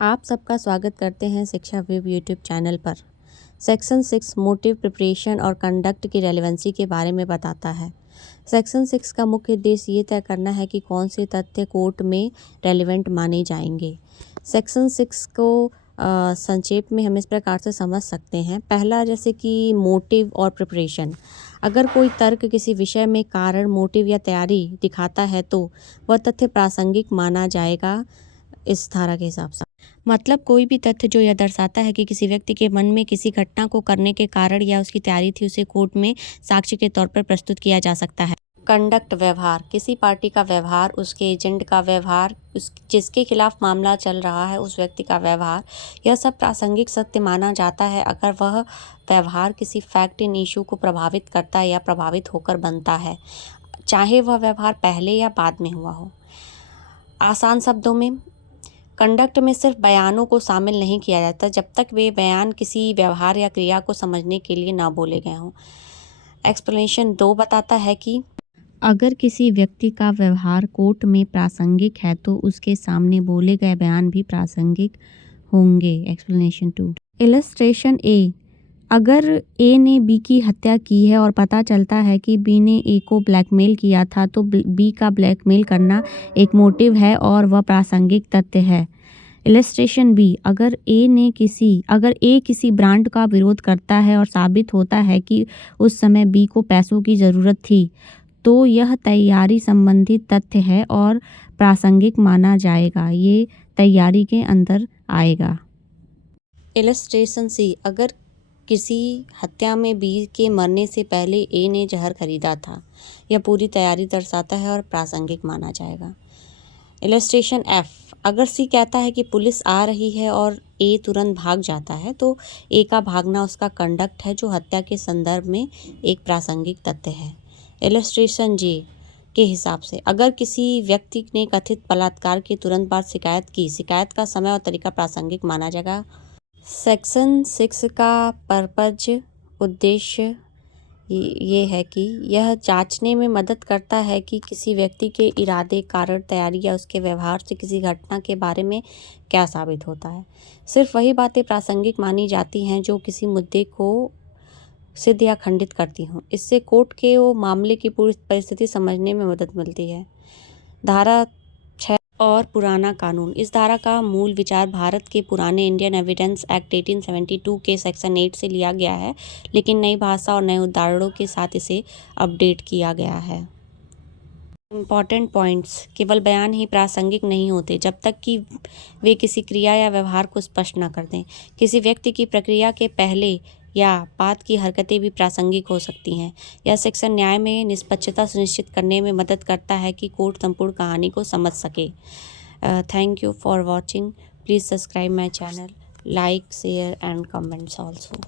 आप सबका स्वागत करते हैं शिक्षा वेब यूट्यूब चैनल पर। सेक्शन 6 मोटिव प्रिपरेशन और कंडक्ट की रेलेवेंसी के बारे में बताता है। सेक्शन 6 का मुख्य उद्देश्य ये तय करना है कि कौन से तथ्य कोर्ट में रेलेवेंट माने जाएंगे। सेक्शन 6 को संक्षेप में हम इस प्रकार से समझ सकते हैं। पहला, जैसे कि मोटिव और प्रिपरेशन। अगर कोई तर्क किसी विषय में कारण, मोटिव या तैयारी दिखाता है तो वह तथ्य प्रासंगिक माना जाएगा इस धारा के हिसाब से। मतलब कोई भी तथ्य जो यह दर्शाता है कि किसी व्यक्ति के मन में किसी घटना को करने के कारण या उसकी तैयारी थी, उसे कोर्ट में साक्ष्य के तौर पर प्रस्तुत किया जा सकता है। कंडक्ट, व्यवहार। किसी पार्टी का व्यवहार, उसके एजेंट का व्यवहार, जिसके खिलाफ मामला चल रहा है उस व्यक्ति का व्यवहार, यह सब प्रासंगिक सत्य माना जाता है अगर वह व्यवहार किसी फैक्ट इन इशू को प्रभावित करता है या प्रभावित होकर बनता है, चाहे वह व्यवहार पहले या बाद में हुआ हो। आसान शब्दों में, कंडक्ट में सिर्फ बयानों को शामिल नहीं किया जाता जब तक वे बयान किसी व्यवहार या क्रिया को समझने के लिए ना बोले गए हों। एक्सप्लेनेशन 2 बताता है कि अगर किसी व्यक्ति का व्यवहार कोर्ट में प्रासंगिक है तो उसके सामने बोले गए बयान भी प्रासंगिक होंगे। एक्सप्लेनेशन 2। इलस्ट्रेशन ए। अगर ए ने बी की हत्या की है और पता चलता है कि बी ने ए को ब्लैकमेल किया था तो बी का ब्लैकमेल करना एक मोटिव है और वह प्रासंगिक तथ्य है। Illustration B. अगर ए किसी ब्रांड का विरोध करता है और साबित होता है कि उस समय बी को पैसों की ज़रूरत थी तो यह तैयारी संबंधी तथ्य है और प्रासंगिक माना जाएगा। ये तैयारी के अंदर आएगा। इलस्ट्रेशन सी। अगर किसी हत्या में बी के मरने से पहले ए ने जहर खरीदा था, यह पूरी तैयारी दर्शाता है और प्रासंगिक माना जाएगा। Illustration F. अगर सी कहता है कि पुलिस आ रही है और ए तुरंत भाग जाता है तो ए का भागना उसका कंडक्ट है जो हत्या के संदर्भ में एक प्रासंगिक तथ्य है। इलस्ट्रेशन जी के हिसाब से, अगर किसी व्यक्ति ने कथित बलात्कार के तुरंत बाद शिकायत की, शिकायत का समय और तरीका प्रासंगिक माना जाएगा। सेक्शन 6 का पर्पज, उद्देश्य ये है कि यह जांचने में मदद करता है कि किसी व्यक्ति के इरादे, कारण, तैयारी या उसके व्यवहार से किसी घटना के बारे में क्या साबित होता है। सिर्फ वही बातें प्रासंगिक मानी जाती हैं जो किसी मुद्दे को सिद्ध या खंडित करती हों। इससे कोर्ट के वो मामले की पूरी परिस्थिति समझने में मदद मिलती है। धारा 6 और पुराना कानून। इस धारा का मूल विचार भारत के पुराने इंडियन एविडेंस एक्ट 1872 के सेक्शन 8 से लिया गया है, लेकिन नई भाषा और नए उदाहरणों के साथ इसे अपडेट किया गया है। Important points. केवल बयान ही प्रासंगिक नहीं होते जब तक कि वे किसी क्रिया या व्यवहार को स्पष्ट न कर दें। किसी व्यक्ति की प्रक्रिया के पहले या बाद की हरकतें भी प्रासंगिक हो सकती हैं। यह सेक्शन न्याय में निष्पक्षता सुनिश्चित करने में मदद करता है कि कोर्ट संपूर्ण कहानी को समझ सके। Thank you for watching. Please subscribe my channel, like, share and comments also.